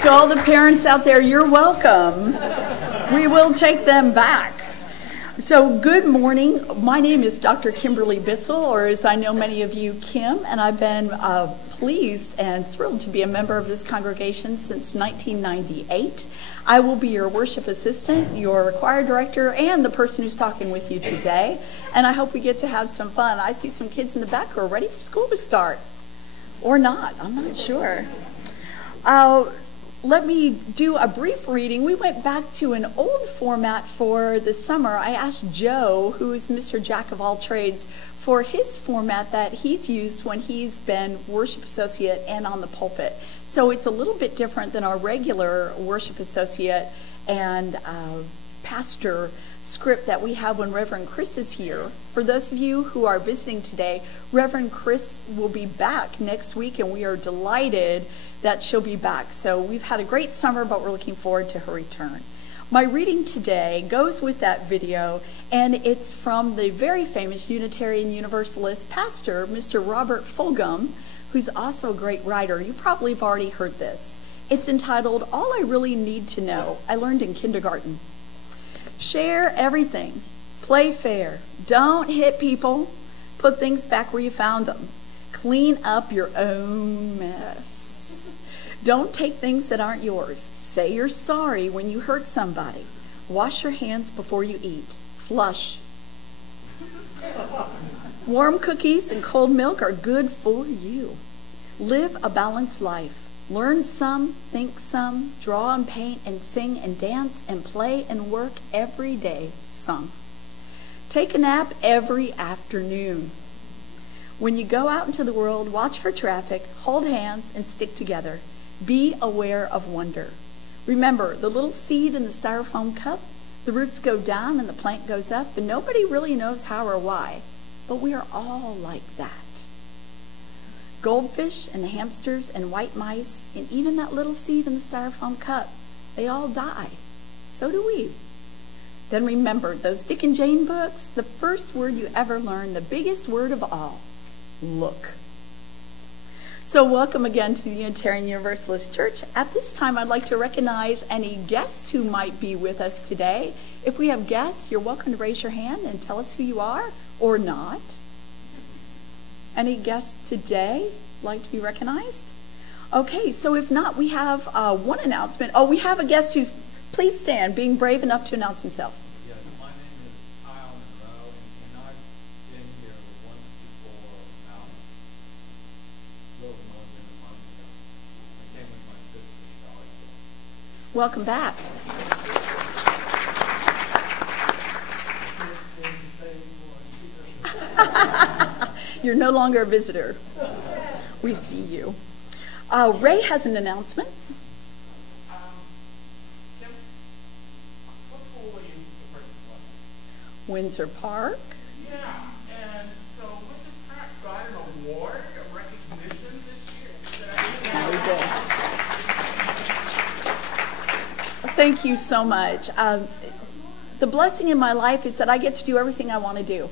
To all the parents out there, you're welcome. We will take them back. So good morning. My name is Dr. Kimberly Bissell, or as I know many of you, Kim, and I've been pleased and thrilled to be a member of this congregation since 1998. I will be your worship assistant, your choir director, and the person who's talking with you today. And I hope we get to have some fun. I see some kids in the back who are ready for school to start. Or not, I'm not sure. Let me do a brief reading. We went back to an old format for the summer. I asked Joe, who is Mr. Jack of all trades, for his format that he's used when he's been worship associate and on the pulpit. So it's a little bit different than our regular worship associate and pastor script that we have when Reverend Chris is here. For those of you who are visiting today, Reverend Chris will be back next week, and we are delighted that she'll be back. So we've had a great summer, but we're looking forward to her return. My reading today goes with that video, and it's from the very famous Unitarian Universalist pastor, Mr. Robert Fulghum, who's also a great writer. You probably have already heard this. It's entitled, All I Really Need to Know, I Learned in Kindergarten. Share everything. Play fair. Don't hit people. Put things back where you found them. Clean up your own mess. Don't take things that aren't yours. Say you're sorry when you hurt somebody. Wash your hands before you eat. Flush. Warm cookies and cold milk are good for you. Live a balanced life. Learn some, think some, draw and paint and sing and dance and play and work every day some. Take a nap every afternoon. When you go out into the world, watch for traffic, hold hands, and stick together. Be aware of wonder. Remember, the little seed in the styrofoam cup, the roots go down and the plant goes up, and nobody really knows how or why, but we are all like that. Goldfish and hamsters and white mice, and even that little seed in the styrofoam cup, they all die. So do we. Then remember, those Dick and Jane books, the first word you ever learned, the biggest word of all, look. So welcome again to the Unitarian Universalist Church. At this time, I'd like to recognize any guests who might be with us today. If we have guests, you're welcome to raise your hand and tell us who you are or not. Any guests today like to be recognized? Okay, so if not, we have one announcement. Oh, we have a guest who's, please stand, being brave enough to announce himself. Yes, my name is Kyle Monroe, and I've been here once before about a little more than a month ago. I came with my sister, Charlotte. Welcome back. You're no longer a visitor. We see you. Ray has an announcement. Kim, what school are you the person for? Windsor Park. Yeah, and so Windsor Park got an award, a recognition this year. Yeah, we did. Thank you so much. The blessing in my life is that I get to do everything I want to do.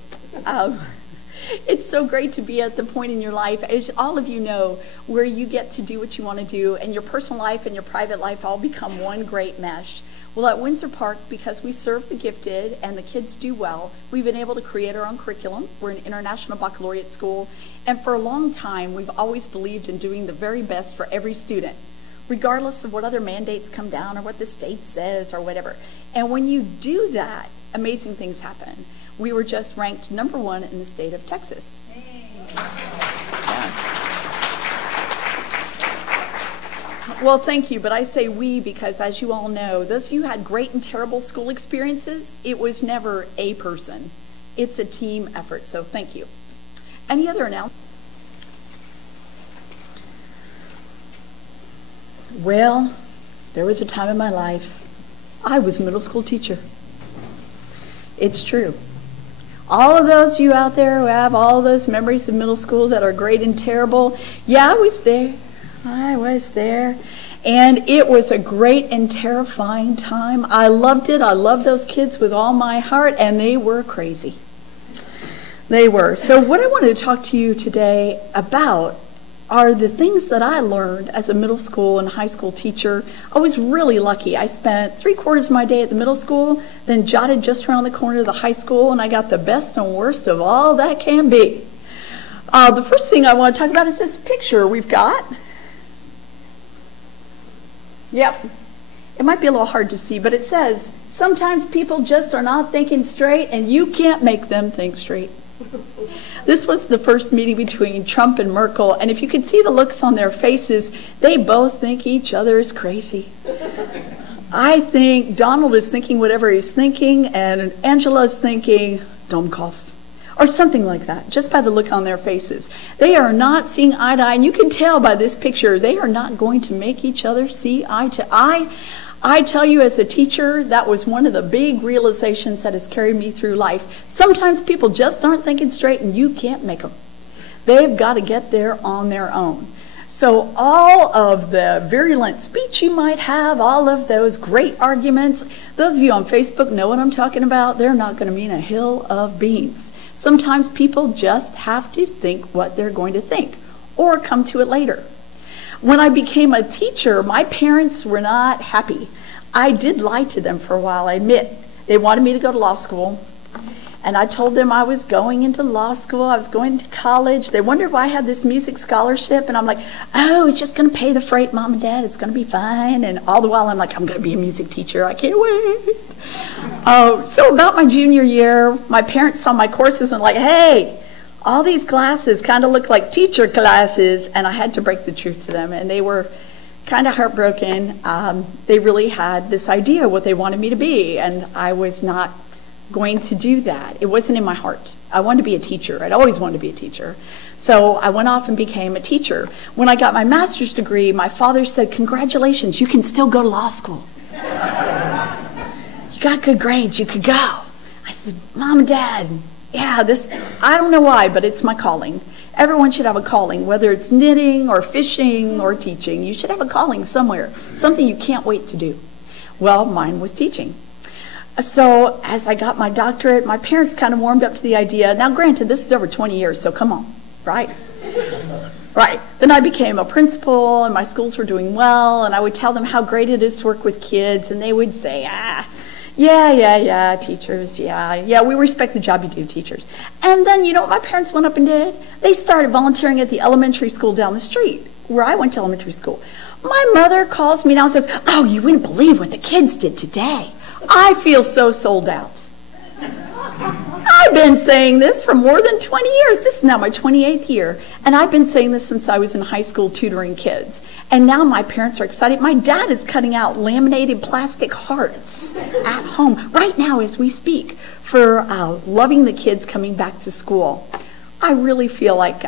It's so great to be at the point in your life, as all of you know, where you get to do what you want to do, and your personal life and your private life all become one great mesh. Well, at Windsor Park, because we serve the gifted and the kids do well, we've been able to create our own curriculum. We're an international baccalaureate school, and for a long time, we've always believed in doing the very best for every student, regardless of what other mandates come down or what the state says or whatever. And when you do that, amazing things happen. We were just ranked #1 in the state of Texas. Yeah. Well, thank you, but I say we because, as you all know, those of you who had great and terrible school experiences, it was never a person. It's a team effort, so thank you. Any other announcements? Well, there was a time in my life I was a middle school teacher. It's true. All of those of you out there who have all those memories of middle school that are great and terrible, yeah, I was there. I was there. And it was a great and terrifying time. I loved it. I loved those kids with all my heart, and they were crazy. They were. So what I wanted to talk to you today about are the things that I learned as a middle school and high school teacher. I was really lucky. I spent 3/4 of my day at the middle school, then jotted just around the corner to the high school, and I got the best and worst of all that can be. The first thing I want to talk about is this picture we've got. Yep. It might be a little hard to see, but it says, sometimes people just are not thinking straight, and you can't make them think straight. This was the first meeting between Trump and Merkel, and if you could see the looks on their faces, they both think each other is crazy. I think Donald is thinking whatever he's thinking, and Angela's thinking, Domkopf, or something like that, just by the look on their faces. They are not seeing eye to eye, and you can tell by this picture, they are not going to make each other see eye to eye. I tell you, as a teacher, that was one of the big realizations that has carried me through life. Sometimes people just aren't thinking straight, and you can't make them. They've got to get there on their own. So all of the virulent speech you might have, all of those great arguments, those of you on Facebook know what I'm talking about. They're not going to mean a hill of beans. Sometimes people just have to think what they're going to think, or come to it later. When I became a teacher, my parents were not happy. I did lie to them for a while, I admit. They wanted me to go to law school, and I told them I was going into law school, I was going to college. They wondered why I had this music scholarship, and I'm like, oh, it's just going to pay the freight, Mom and Dad, it's going to be fine. And all the while, I'm like, I'm going to be a music teacher, I can't wait. So about my junior year, my parents saw my courses and like, hey, all these classes kind of look like teacher classes, and I had to break the truth to them, and they were kind of heartbroken. They really had this idea of what they wanted me to be, and I was not going to do that. It wasn't in my heart. I wanted to be a teacher. I'd always wanted to be a teacher. So I went off and became a teacher. When I got my master's degree, my father said, congratulations, you can still go to law school. You got good grades, you could go. I said, Mom and Dad, yeah, I don't know why, but it's my calling. Everyone should have a calling, whether it's knitting or fishing or teaching. You should have a calling somewhere, something you can't wait to do. Well, mine was teaching. So as I got my doctorate, my parents kind of warmed up to the idea. Now, granted, this is over 20 years, so come on, right? Right. Then I became a principal, and my schools were doing well, and I would tell them how great it is to work with kids, and they would say, yeah, teachers, yeah, we respect the job you do, teachers. And then, you know what my parents went up and did? They started volunteering at the elementary school down the street, where I went to elementary school. My mother calls me now and says, oh, you wouldn't believe what the kids did today. I feel so sold out. I've been saying this for more than 20 years. This is now my 28th year. And I've been saying this since I was in high school tutoring kids. And now my parents are excited. My dad is cutting out laminated plastic hearts at home right now as we speak for loving the kids coming back to school. I really feel like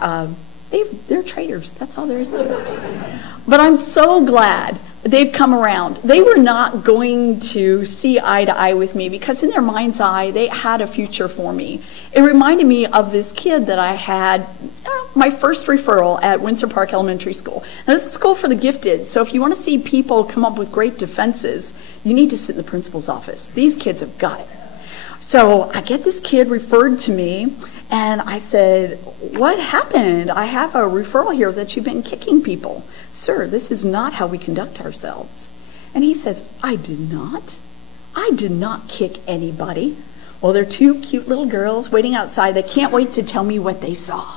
they're traitors. That's all there is to it. But I'm so glad they've come around. They were not going to see eye to eye with me because in their mind's eye, they had a future for me. It reminded me of this kid that I had, my first referral at Windsor Park Elementary School. Now, this is a school for the gifted, so if you want to see people come up with great defenses, you need to sit in the principal's office. These kids have got it. So I get this kid referred to me, and I said, what happened? I have a referral here that you've been kicking people. Sir, this is not how we conduct ourselves. And he says, I did not. I did not kick anybody. Well, there are two cute little girls waiting outside. They can't wait to tell me what they saw.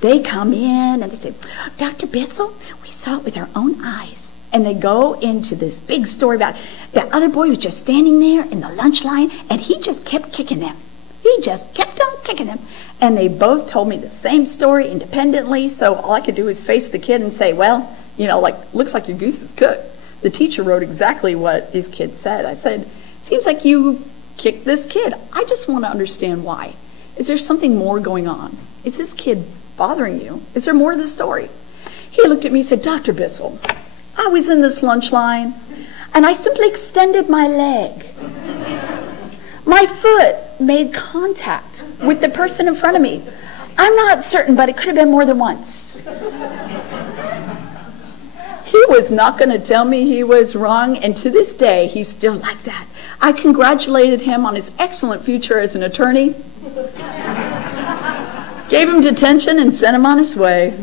They come in and they say, Dr. Bissell, we saw it with our own eyes. And they go into this big story about that other boy was just standing there in the lunch line and he just kept kicking them. He just kept on kicking them. And they both told me the same story independently, so all I could do was face the kid and say, well, you know, like, looks like your goose is cooked. The teacher wrote exactly what his kid said. I said, seems like you kicked this kid. I just want to understand why. Is there something more going on? Is this kid bothering you? Is there more to the story? He looked at me and said, Dr. Bissell, I was in this lunch line, and I simply extended my leg. My foot made contact with the person in front of me. I'm not certain, but it could have been more than once. He was not going to tell me he was wrong, and to this day, he's still like that. I congratulated him on his excellent future as an attorney, gave him detention, and sent him on his way.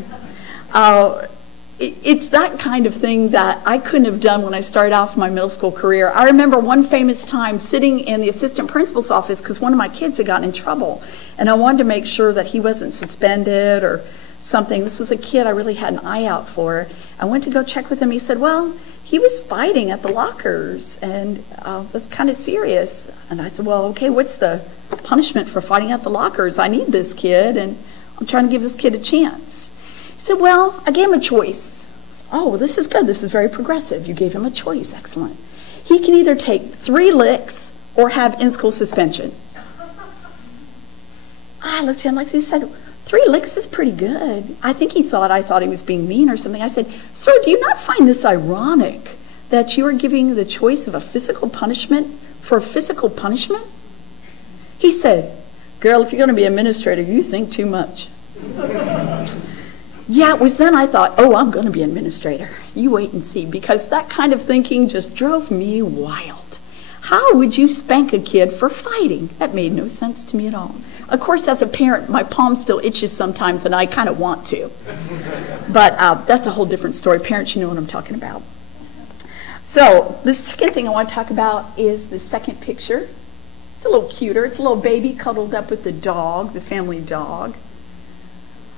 It's that kind of thing that I couldn't have done when I started off my middle school career. I remember one famous time sitting in the assistant principal's office because one of my kids had gotten in trouble, and I wanted to make sure that he wasn't suspended or something. This was a kid I really had an eye out for. I went to go check with him. He said, well, he was fighting at the lockers, and that's kind of serious. And I said, well, okay, what's the punishment for fighting at the lockers? I need this kid, and I'm trying to give this kid a chance. He said, well, I gave him a choice. Oh, well, this is good. This is very progressive. You gave him a choice. Excellent. He can either take 3 licks or have in-school suspension. I looked at him like he said, 3 licks is pretty good. I think he thought I thought he was being mean or something. I said, sir, do you not find this ironic that you are giving the choice of a physical punishment for physical punishment? He said, girl, if you're going to be an administrator, you think too much. Yeah, it was then I thought, oh, I'm going to be an administrator. You wait and see, because that kind of thinking just drove me wild. How would you spank a kid for fighting? That made no sense to me at all. Of course, as a parent, my palm still itches sometimes, and I kind of want to. But that's a whole different story. Parents, you know what I'm talking about. So the second thing I want to talk about is the second picture. It's a little cuter. It's a little baby cuddled up with the dog, the family dog.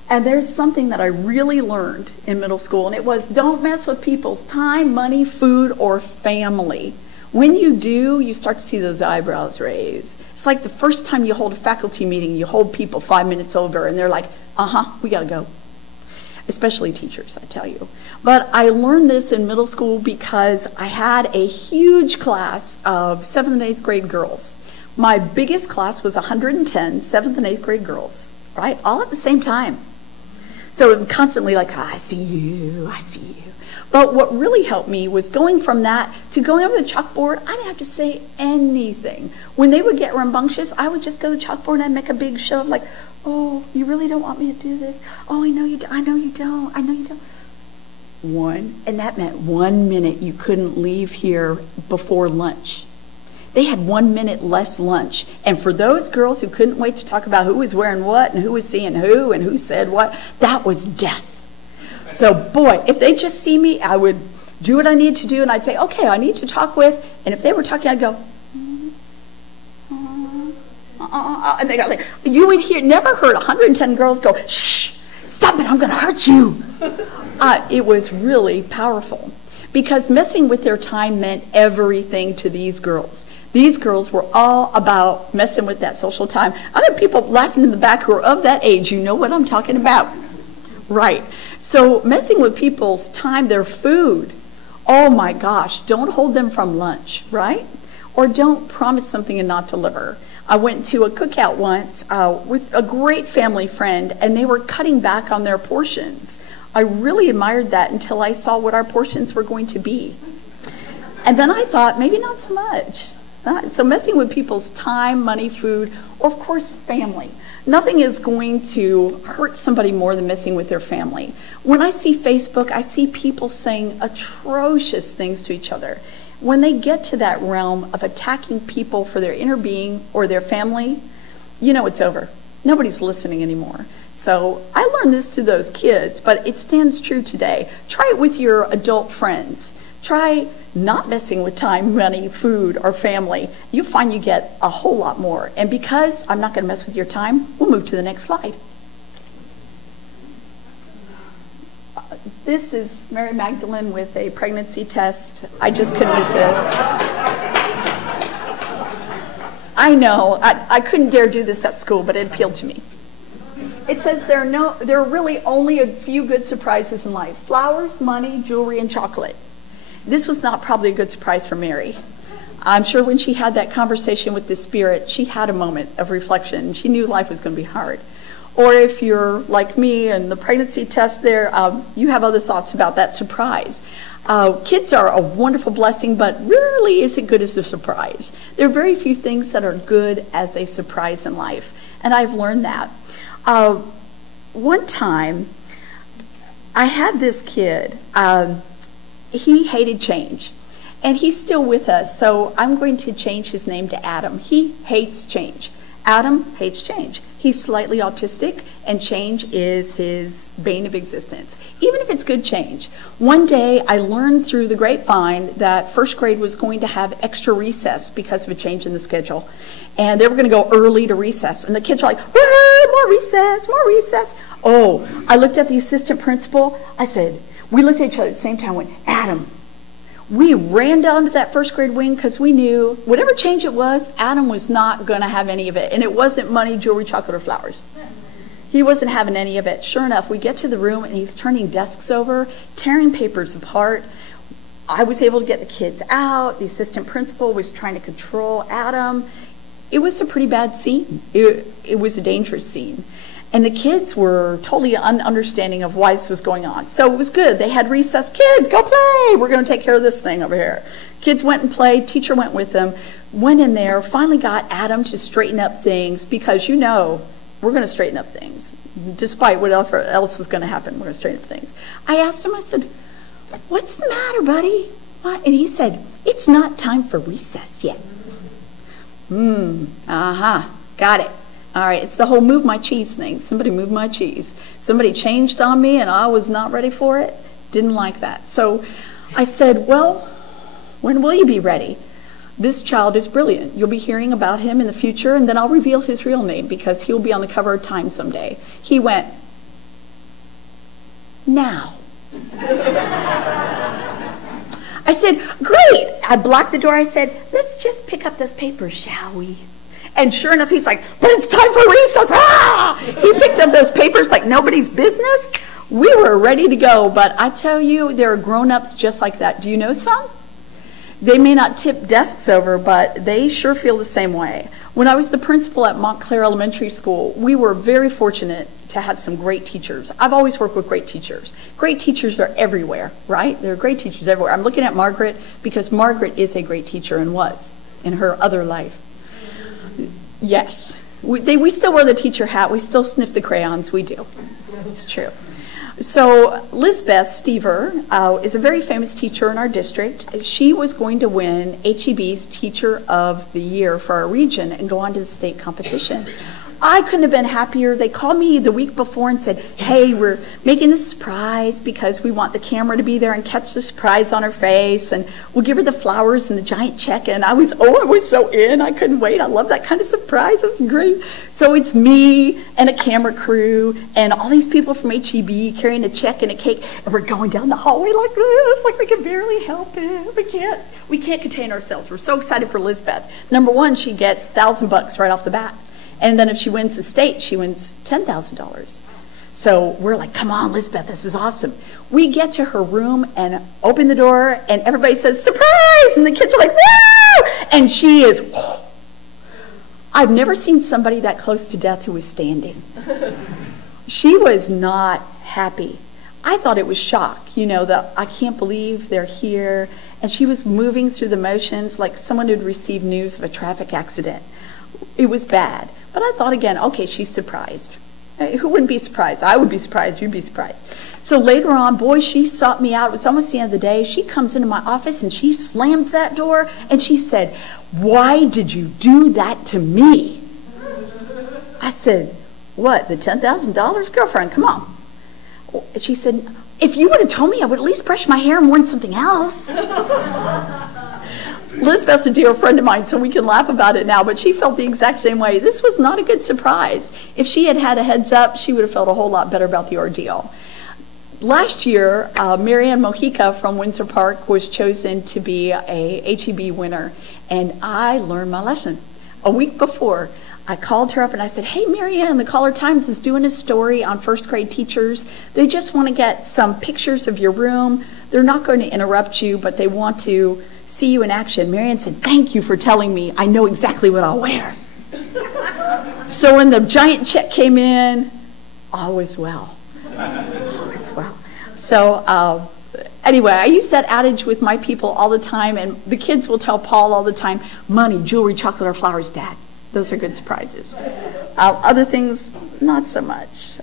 And there's something that I really learned in middle school, and it was don't mess with people's time, money, food, or family. When you do, you start to see those eyebrows raise. It's like the first time you hold a faculty meeting, you hold people 5 minutes over, and they're like, we got to go. Especially teachers, I tell you. But I learned this in middle school because I had a huge class of 7th and 8th grade girls. My biggest class was 110 7th and 8th grade girls, right? All at the same time. So constantly like, I see you, I see you. But what really helped me was going from that to going over the chalkboard. I didn't have to say anything. When they would get rambunctious, I would just go to the chalkboard and I'd make a big show of like, oh, you really don't want me to do this? Oh, I know you do. I know you don't. I know you don't. And that meant 1 minute you couldn't leave here before lunch. They had 1 minute less lunch. And for those girls who couldn't wait to talk about who was wearing what and who was seeing who and who said what, that was death. So boy, if they just see me, I would do what I need to do, and I'd say, okay, I need to talk with, and if they were talking, I'd go, and they got like, you would never heard 110 girls go, shh, stop it, I'm going to hurt you. It was really powerful. Because messing with their time meant everything to these girls. These girls were all about messing with that social time. I have people laughing in the back who are of that age. You know what I'm talking about. Right. So messing with people's time, their food, oh my gosh, don't hold them from lunch, right? Or don't promise something and not deliver. I went to a cookout once with a great family friend, and they were cutting back on their portions. I really admired that until I saw what our portions were going to be. And then I thought, maybe not so much. So messing with people's time, money, food, or of course, family. Nothing is going to hurt somebody more than messing with their family. When I see Facebook, I see people saying atrocious things to each other. When they get to that realm of attacking people for their inner being or their family, you know it's over. Nobody's listening anymore. So I learned this through those kids, but it stands true today. Try it with your adult friends. Try not messing with time, money, food, or family. You'll find you get a whole lot more. And because I'm not going to mess with your time, we'll move to the next slide. This is Mary Magdalene with a pregnancy test. I just couldn't resist. I know, I couldn't dare do this at school, but it appealed to me. It says there are really only a few good surprises in life. Flowers, money, jewelry, and chocolate. This was not probably a good surprise for Mary. I'm sure when she had that conversation with the Spirit, she had a moment of reflection. She knew life was going to be hard. Or if you're like me and the pregnancy test there, you have other thoughts about that surprise. Kids are a wonderful blessing, but rarely is it good as a surprise. There are very few things that are good as a surprise in life, and I've learned that. One time, I had this kid. He hated change, and he's still with us, so I'm going to change his name to Adam. He hates change. Adam hates change. He's slightly autistic, and change is his bane of existence, even if it's good change. One day, I learned through the grapevine that first grade was going to have extra recess because of a change in the schedule. And they were going to go early to recess. And the kids were like, woo, more recess, more recess. Oh, I looked at the assistant principal. I said, we looked at each other at the same time and went, Adam. We ran down to that first grade wing because we knew whatever change it was, Adam was not going to have any of it. And it wasn't money, jewelry, chocolate, or flowers. He wasn't having any of it. Sure enough, we get to the room and he's turning desks over, tearing papers apart. I was able to get the kids out. The assistant principal was trying to control Adam. It was a pretty bad scene. It was a dangerous scene. And the kids were totally ununderstanding of why this was going on. So it was good. They had recess. Kids, go play. We're going to take care of this thing over here. Kids went and played. Teacher went with them. Went in there. Finally got Adam to straighten up things because, you know, we're going to straighten up things. Despite what else is going to happen, we're going to straighten up things. I asked him, I said, what's the matter, buddy? What? And he said, it's not time for recess yet. Got it. All right, it's the whole move my cheese thing. Somebody moved my cheese. Somebody changed on me and I was not ready for it. Didn't like that. So I said, well, when will you be ready? This child is brilliant. You'll be hearing about him in the future, and then I'll reveal his real name because he'll be on the cover of Time someday. He went, now. I said, great. I blocked the door. I said, let's just pick up those papers, shall we? And sure enough, he's like, but it's time for recess. Ah! He picked up those papers like nobody's business. We were ready to go. But I tell you, there are grown-ups just like that. Do you know some? They may not tip desks over, but they sure feel the same way. When I was the principal at Montclair Elementary School, we were very fortunate to have some great teachers. I've always worked with great teachers. Great teachers are everywhere, right? There are great teachers everywhere. I'm looking at Margaret because Margaret is a great teacher and was in her other life. Yes, we still wear the teacher hat. We still sniff the crayons. We do. It's true. So Lisbeth Stever is a very famous teacher in our district. She was going to win HEB's Teacher of the Year for our region and go on to the state competition. I couldn't have been happier. They called me the week before and said, hey, we're making this surprise because we want the camera to be there and catch the surprise on her face, and we'll give her the flowers and the giant check. And I was so in. I couldn't wait. I love that kind of surprise. It was great. So it's me and a camera crew and all these people from HEB carrying a check and a cake, and we're going down the hallway like this, like we can barely help it. We can't contain ourselves. We're so excited for Lisbeth. Number one, she gets $1,000 right off the bat. And then if she wins the state, she wins $10,000. So we're like, come on, Lisbeth, this is awesome. We get to her room and open the door, and everybody says, surprise! And the kids are like, woo! And she is, whoa. I've never seen somebody that close to death who was standing. She was not happy. I thought it was shock, you know, that I can't believe they're here. And she was moving through the motions like someone who'd received news of a traffic accident. It was bad. But I thought again, okay, she's surprised. Who wouldn't be surprised? I would be surprised. You'd be surprised. So later on, boy, she sought me out. It was almost the end of the day. She comes into my office and she slams that door and she said, why did you do that to me? I said, what, the $10,000? Girlfriend, come on. And she said, if you would have told me, I would at least brush my hair and worn something else. Lisbeth's a dear friend of mine, so we can laugh about it now, but she felt the exact same way. This was not a good surprise. If she had had a heads up, she would have felt a whole lot better about the ordeal. Last year, Marianne Mojica from Windsor Park was chosen to be a HEB winner, and I learned my lesson. A week before, I called her up and I said, hey, Marianne, the Caller Times is doing a story on first grade teachers. They just want to get some pictures of your room. They're not going to interrupt you, but they want to see you in action. Marianne said, thank you for telling me. I know exactly what I'll wear. So when the giant check came in, all was well. All was well. So anyway, I use that adage with my people all the time, and the kids will tell Paul all the time, money, jewelry, chocolate, or flowers, Dad. Those are good surprises. Other things, not so much.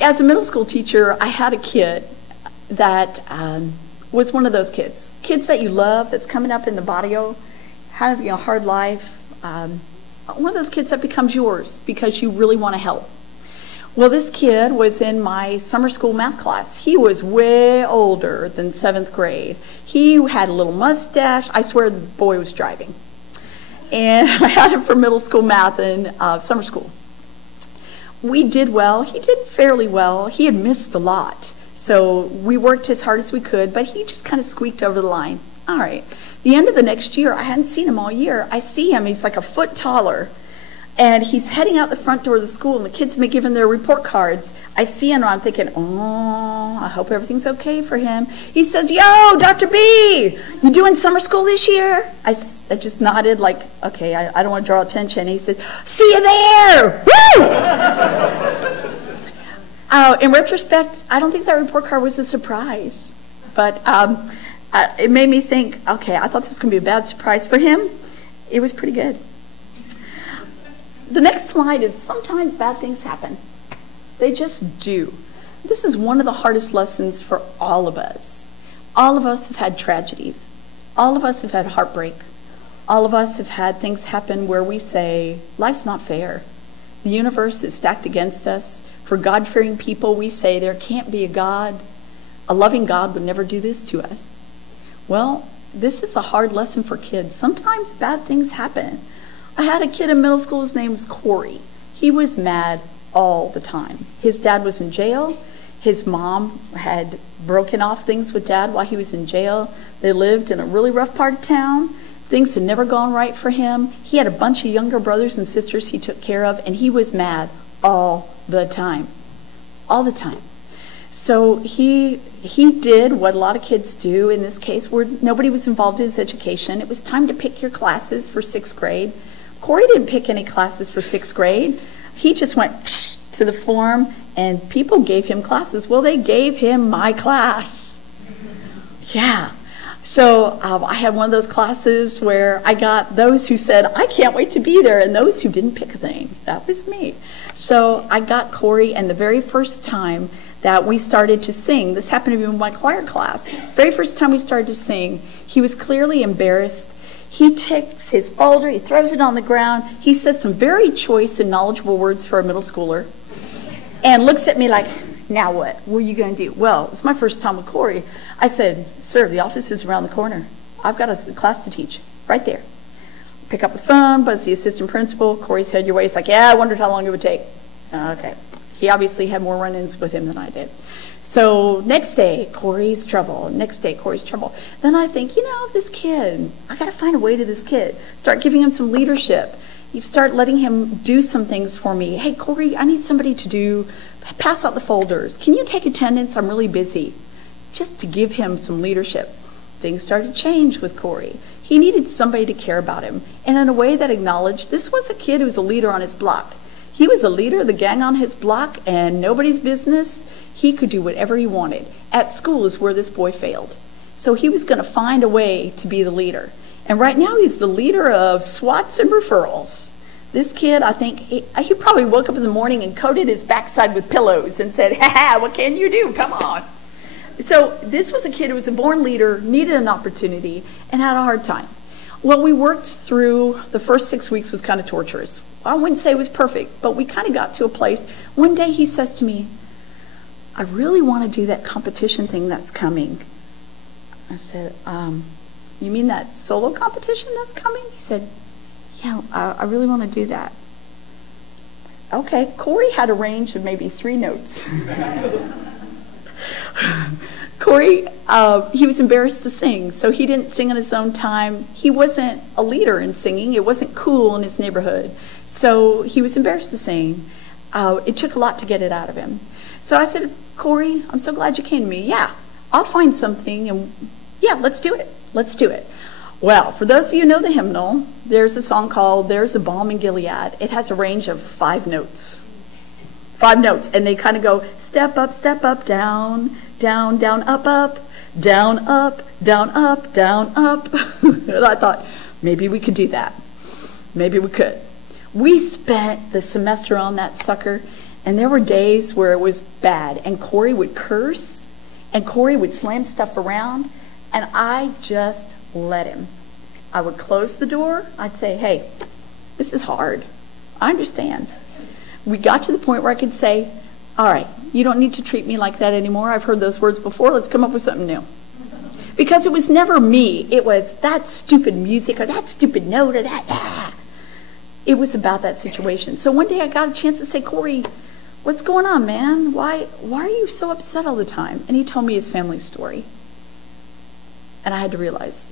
As a middle school teacher, I had a kid that was one of those kids that you love, that's coming up in the barrio, having a hard life, one of those kids that becomes yours because you really want to help. Well, this kid was in my summer school math class. He was way older than 7th grade. He had a little mustache. I swear the boy was driving. And I had him for middle school math in summer school. We did well. He did fairly well. He had missed a lot. So we worked as hard as we could, but he just kind of squeaked over the line. All right. The end of the next year, I hadn't seen him all year. I see him. He's like a foot taller. And he's heading out the front door of the school, and the kids have been given their report cards. I see him, and I'm thinking, oh, I hope everything's okay for him. He says, yo, Dr. B, you doing summer school this year? I just nodded like, okay, I don't want to draw attention. He said, see you there. Woo! In retrospect, I don't think that report card was a surprise. But it made me think, okay, I thought this was going to be a bad surprise. For him, it was pretty good. The next slide is sometimes bad things happen. They just do. This is one of the hardest lessons for all of us. All of us have had tragedies. All of us have had heartbreak. All of us have had things happen where we say, life's not fair. The universe is stacked against us. For God-fearing people, we say there can't be a God. A loving God would never do this to us. Well, this is a hard lesson for kids. Sometimes bad things happen. I had a kid in middle school, his name was Corey. He was mad all the time. His dad was in jail. His mom had broken off things with dad while he was in jail. They lived in a really rough part of town. Things had never gone right for him. He had a bunch of younger brothers and sisters he took care of, and he was mad all the time. All the time. So he did what a lot of kids do in this case, where nobody was involved in his education. It was time to pick your classes for 6th grade. Corey didn't pick any classes for 6th grade. He just went to the form, and people gave him classes. Well, they gave him my class. Yeah. So I had one of those classes where I got those who said, I can't wait to be there, and those who didn't pick a thing. That was me. So I got Corey, and the very first time that we started to sing, this happened to be in my choir class, very first time we started to sing, he was clearly embarrassed. He takes his folder, he throws it on the ground, he says some very choice and knowledgeable words for a middle schooler, and looks at me like, now what? What are you going to do? Well, it's my first time with Corey. I said, sir, the office is around the corner. I've got a class to teach, right there. Pick up the phone, buzz the assistant principal. Corey's head your way. He's like, yeah, I wondered how long it would take. Okay. He obviously had more run-ins with him than I did. So next day, Corey's trouble. Next day, Corey's trouble. Then I think, this kid, I got to find a way to this kid. Start giving him some leadership. You start letting him do some things for me. Hey, Corey, I need somebody to pass out the folders. Can you take attendance? I'm really busy. Just to give him some leadership. Things started to change with Corey. He needed somebody to care about him, and in a way that acknowledged this was a kid who was a leader on his block. He was a leader of the gang on his block, and nobody's business. He could do whatever he wanted. At school is where this boy failed. So he was going to find a way to be the leader. And right now he's the leader of SWATs and referrals. This kid, I think, he probably woke up in the morning and coated his backside with pillows and said, ha, what can you do? Come on. So this was a kid who was a born leader, needed an opportunity, and had a hard time. Well, we worked through, the first 6 weeks was kind of torturous. I wouldn't say it was perfect, but we kind of got to a place. One day he says to me, I really want to do that competition thing that's coming. I said, you mean that solo competition that's coming? He said, yeah, I really want to do that. I said, okay, Corey had a range of maybe 3 notes. Corey, he was embarrassed to sing, so he didn't sing on his own time. He wasn't a leader in singing. It wasn't cool in his neighborhood. So he was embarrassed to sing. It took a lot to get it out of him. So I said, Corey, I'm so glad you came to me. Yeah, I'll find something, and yeah, let's do it. Let's do it. Well, for those of you who know the hymnal, there's a song called There's a Balm in Gilead. It has a range of 5 notes. 5 notes, and they kind of go step up, down, down, down, up, down, up, down, up, down, up. And I thought, maybe we could do that. Maybe we could. We spent the semester on that sucker, and there were days where it was bad, and Corey would curse, and Corey would slam stuff around, and I just let him. I would close the door. I'd say, hey, This is hard. I understand. We got to the point where I could say, all right, you don't need to treat me like that anymore. I've heard those words before. Let's come up with something new. Because it was never me. It was that stupid music or that stupid note or that, It was about that situation. So one day I got a chance to say, Corey, what's going on, man? Why are you so upset all the time? And he told me his family story. And I had to realize,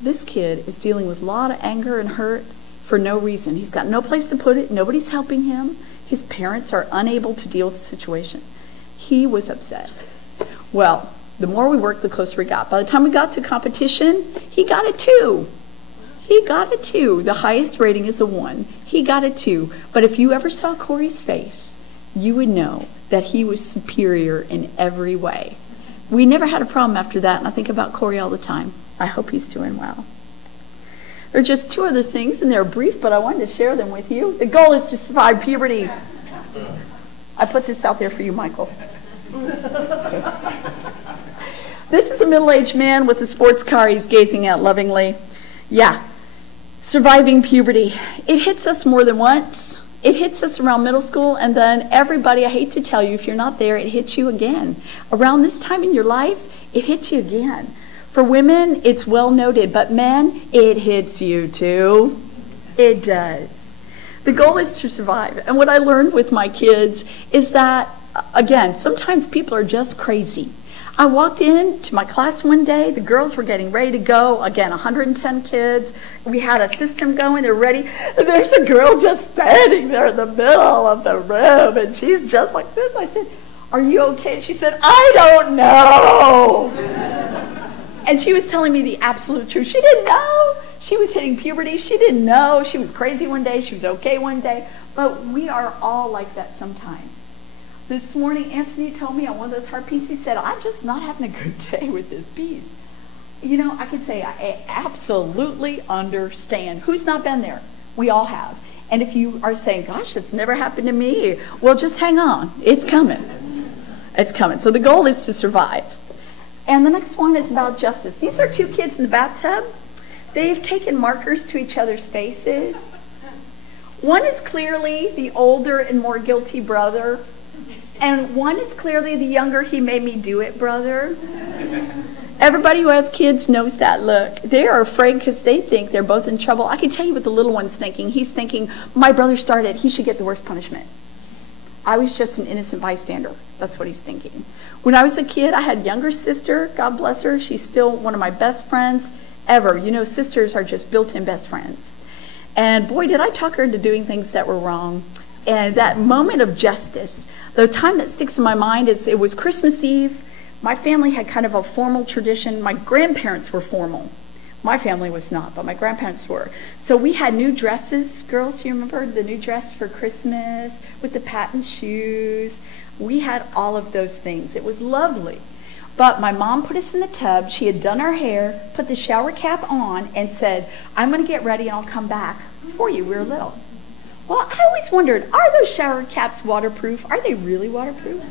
this kid is dealing with a lot of anger and hurt for no reason. He's got no place to put it. Nobody's helping him. His parents are unable to deal with the situation. He was upset. Well, the more we worked, the closer we got. By the time we got to competition, he got a 2. He got a 2. The highest rating is a 1. He got a 2. But if you ever saw Corey's face, you would know that he was superior in every way. We never had a problem after that, and I think about Corey all the time. I hope he's doing well. There are just 2 other things, and they're brief, but I wanted to share them with you. The goal is to survive puberty. I put this out there for you, Michael. This is a middle-aged man with a sports car he's gazing at lovingly. Yeah, surviving puberty. It hits us more than once. It hits us around middle school, and then everybody, I hate to tell you, if you're not there, it hits you again. Around this time in your life, it hits you again. For women, it's well noted, but men, it hits you too. It does. The goal is to survive. And what I learned with my kids is that, again, sometimes people are just crazy. I walked into my class one day, the girls were getting ready to go, again, 110 kids. We had a system going, they're ready. And there's a girl just standing there in the middle of the room, and she's just like this. I said, are you okay? She said, I don't know. And she was telling me the absolute truth. She didn't know. She was hitting puberty. She didn't know. She was crazy one day. She was okay one day. But we are all like that sometimes. This morning, Anthony told me on one of those hard pieces, he said, I'm just not having a good day with this piece. You know, I could say I absolutely understand. Who's not been there? We all have. And if you are saying, gosh, that's never happened to me, well, just hang on. It's coming. It's coming. So the goal is to survive. And the next one is about justice. These are 2 kids in the bathtub. They've taken markers to each other's faces. One is clearly the older and more guilty brother, and one is clearly the younger he made me do it brother. Everybody who has kids knows that look. They are afraid because they think they're both in trouble. I can tell you what the little one's thinking. He's thinking, my brother started, he should get the worst punishment. I was just an innocent bystander. That's what he's thinking. When I was a kid, I had a younger sister, God bless her. She's still one of my best friends ever. You know, sisters are just built-in best friends. And boy, did I talk her into doing things that were wrong. And that moment of justice, the time that sticks in my mind is it was Christmas Eve. My family had kind of a formal tradition. My grandparents were formal. My family was not, but my grandparents were. So we had new dresses. Girls, you remember the new dress for Christmas with the patent shoes? We had all of those things. It was lovely. But my mom put us in the tub. She had done our hair, put the shower cap on, and said, I'm going to get ready and I'll come back for you. We were little. Well, I always wondered, are those shower caps waterproof? Are they really waterproof?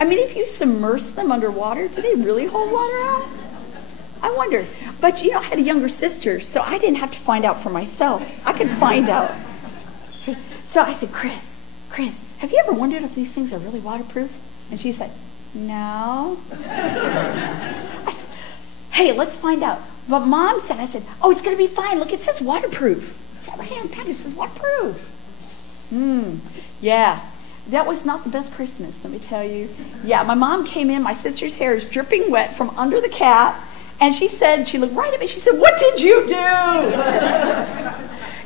I mean, if you submerge them underwater, do they really hold water out? I wondered. But, you know, I had a younger sister, so I didn't have to find out for myself. I could find out. So I said, Chris, have you ever wondered if these things are really waterproof? And she said, no. I said, hey, let's find out. But Mom said, I said, oh, it's going to be fine. Look, it says waterproof. It said right on the package, it says waterproof. Yeah. That was not the best Christmas, let me tell you. Yeah, my mom came in, my sister's hair is dripping wet from under the cap, and she said, she looked right at me, she said, what did you do?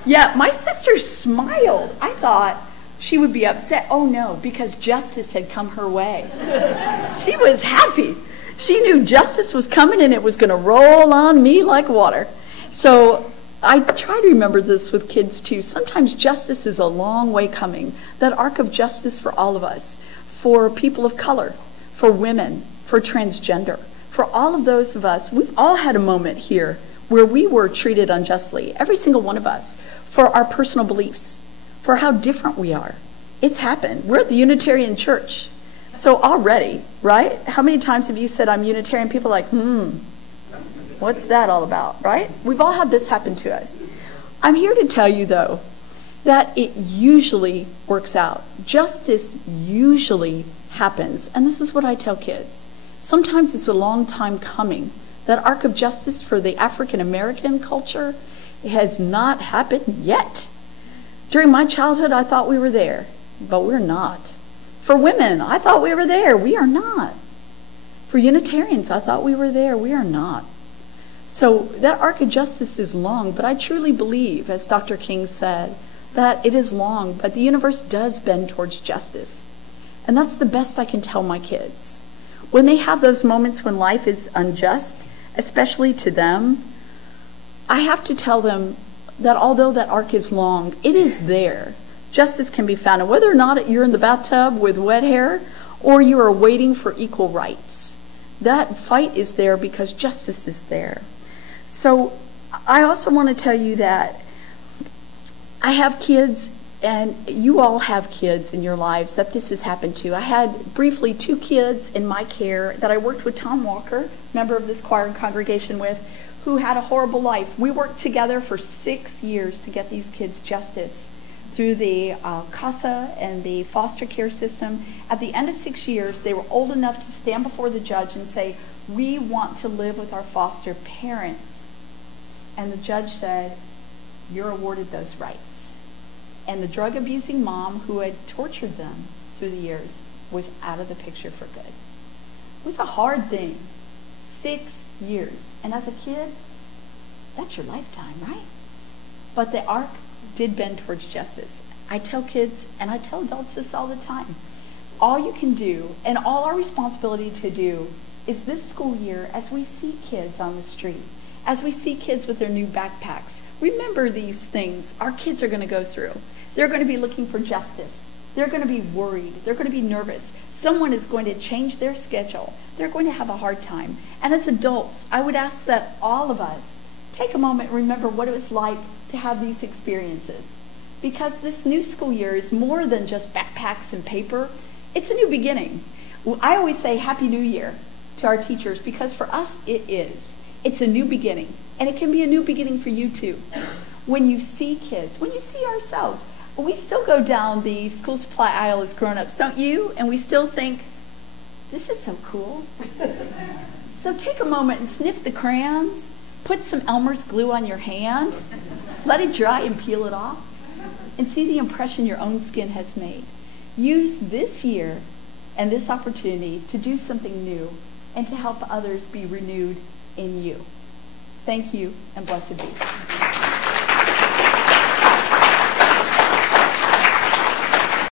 Yeah, my sister smiled. I thought she would be upset. Oh no, because justice had come her way. She was happy. She knew justice was coming and it was going to roll on me like water. So I try to remember this with kids too. Sometimes justice is a long way coming. That arc of justice for all of us, for people of color, for women, for transgender, for all of those of us. We've all had a moment here where we were treated unjustly, every single one of us, for our personal beliefs, for how different we are. It's happened. We're at the Unitarian Church. So already, right? How many times have you said I'm Unitarian? People are like, what's that all about, right? We've all had this happen to us. I'm here to tell you, though, that it usually works out. Justice usually happens. And this is what I tell kids. Sometimes it's a long time coming. That arc of justice for the African American culture has not happened yet. During my childhood, I thought we were there, but we're not. For women, I thought we were there. We are not. For Unitarians, I thought we were there. We are not. So that arc of justice is long, but I truly believe, as Dr. King said, that it is long, but the universe does bend towards justice. And that's the best I can tell my kids. When they have those moments when life is unjust, especially to them, I have to tell them that although that arc is long, it is there. Justice can be found. And whether or not you're in the bathtub with wet hair or you are waiting for equal rights, that fight is there because justice is there. So I also want to tell you that I have kids, and you all have kids in your lives that this has happened to. I had briefly 2 kids in my care that I worked with Tom Walker, member of this choir and congregation with, who had a horrible life. We worked together for 6 years to get these kids justice through the CASA and the foster care system. At the end of 6 years, they were old enough to stand before the judge and say, "We want to live with our foster parents." And the judge said, "You're awarded those rights." And the drug-abusing mom who had tortured them through the years was out of the picture for good. It was a hard thing. 6 years. And as a kid, that's your lifetime, right? But the arc did bend towards justice. I tell kids, and I tell adults this all the time, all you can do, and all our responsibility to do, is this school year, as we see kids on the street, as we see kids with their new backpacks, remember these things our kids are going to go through. They're going to be looking for justice. They're going to be worried. They're going to be nervous. Someone is going to change their schedule. They're going to have a hard time. And as adults, I would ask that all of us take a moment and remember what it was like to have these experiences. Because this new school year is more than just backpacks and paper. It's a new beginning. I always say Happy New Year to our teachers because for us it is. It's a new beginning. And it can be a new beginning for you too. When you see kids, when you see ourselves, we still go down the school supply aisle as grown-ups, don't you? And we still think, this is so cool. So take a moment and sniff the crayons, put some Elmer's glue on your hand, let it dry and peel it off, and see the impression your own skin has made. Use this year and this opportunity to do something new and to help others be renewed in you. Thank you, and blessed be.